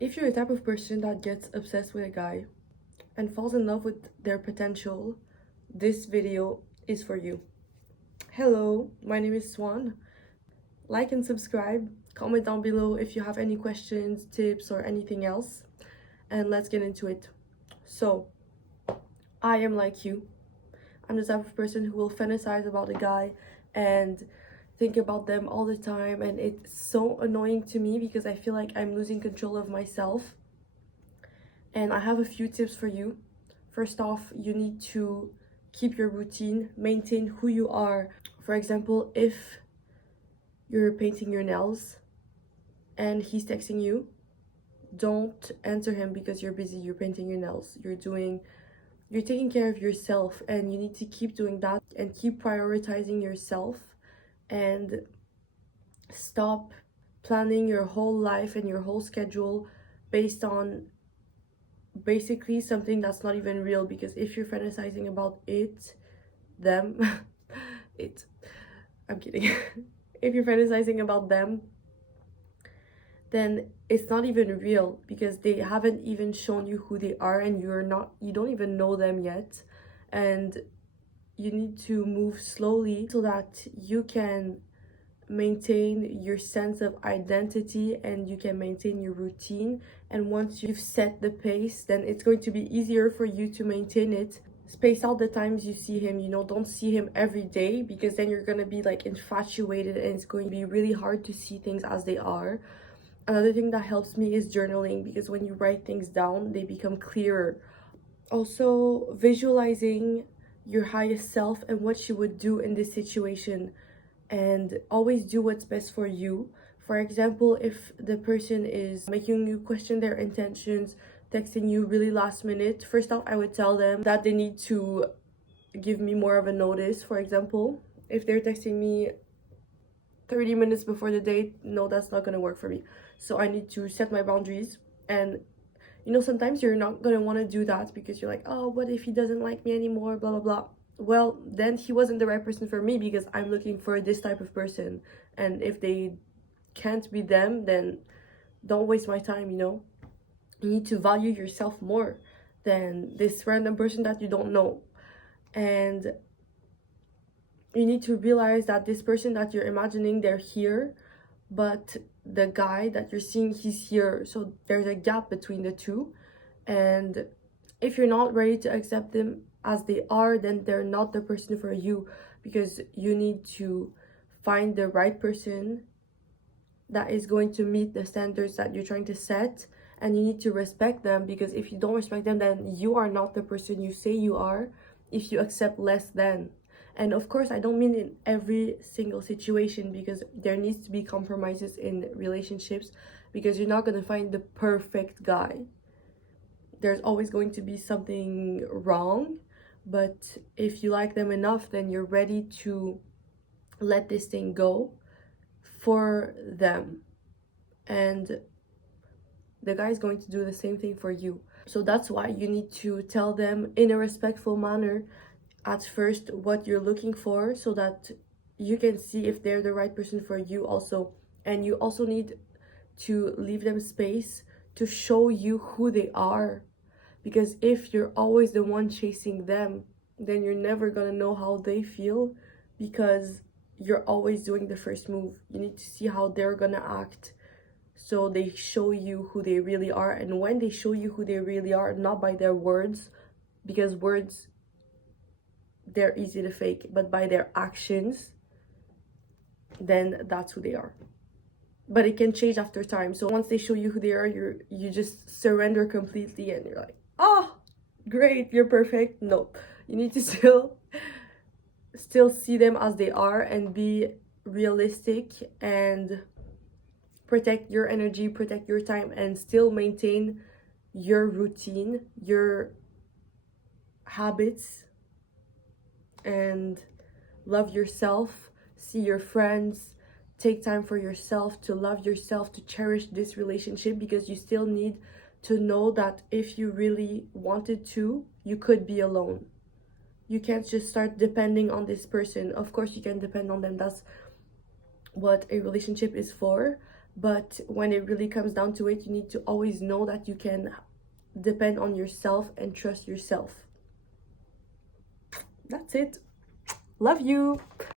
If you're the type of person that gets obsessed with a guy and falls in love with their potential, this video is for you. Hello, my name is Swan. Like and subscribe. Comment down below if you have any questions, tips, or anything else. And let's get into it. So, I am like you. I'm the type of person who will fantasize about a guy and think about them all the time. And it's so annoying to me because I feel like I'm losing control of myself. And I have a few tips for you. First off, you need to keep your routine, maintain who you are. For example, if you're painting your nails and he's texting you, don't answer him because you're busy, you're painting your nails. You're taking care of yourself, and you need to keep doing that and keep prioritizing yourself and stop planning your whole life and your whole schedule based on basically something that's not even real. Because if you're fantasizing about them it I'm kidding. If you're fantasizing about them, then it's not even real because they haven't even shown you who they are, and you don't even know them yet. And you need to move slowly so that you can maintain your sense of identity and you can maintain your routine. And once you've set the pace, then it's going to be easier for you to maintain it. Space out the times you see him, don't see him every day, because then you're gonna be like infatuated and it's going to be really hard to see things as they are. Another thing that helps me is journaling, because when you write things down, they become clearer. Also, visualizing your highest self and what you would do in this situation, and always do what's best for you. For example, if the person is making you question their intentions, texting you really last minute, first off, I would tell them that they need to give me more of a notice. For example, if they're texting me 30 minutes before the date, no, that's not gonna work for me. So I need to set my boundaries. And sometimes you're not gonna want to do that because you're like, oh, what if he doesn't like me anymore, blah blah blah. Well, then he wasn't the right person for me, because I'm looking for this type of person. And if they can't be them, then don't waste my time. You need to value yourself more than this random person that you don't know. And you need to realize that this person that you're imagining, they're here, but the guy that you're seeing, he's here. So there's a gap between the two. And if you're not ready to accept them as they are, then they're not the person for you, because you need to find the right person that is going to meet the standards that you're trying to set. And you need to respect them, because if you don't respect them, then you are not the person you say you are if you accept less than. And of course, I don't mean in every single situation, because there needs to be compromises in relationships, because you're not going to find the perfect guy. There's always going to be something wrong. But if you like them enough, then you're ready to let this thing go for them. And the guy is going to do the same thing for you. So that's why you need to tell them in a respectful manner at first what you're looking for, so that you can see if they're the right person for you also. And you also need to leave them space to show you who they are, because if you're always the one chasing them, then you're never gonna know how they feel, because you're always doing the first move. You need to see how they're gonna act, so they show you who they really are. And when they show you who they really are, not by their words, because words, they're easy to fake, but by their actions, then that's who they are. But it can change after time. So once they show you who they are, you just surrender completely, and you're like, oh, great, you're perfect. No, you need to still see them as they are and be realistic and protect your energy, protect your time, and still maintain your routine, your habits, and love yourself, see your friends, take time for yourself, to love yourself, to cherish this relationship, because you still need to know that if you really wanted to, you could be alone. You can't just start depending on this person. Of course you can depend on them, that's what a relationship is for, But when it really comes down to it, you need to always know that you can depend on yourself and trust yourself. That's it. Love you.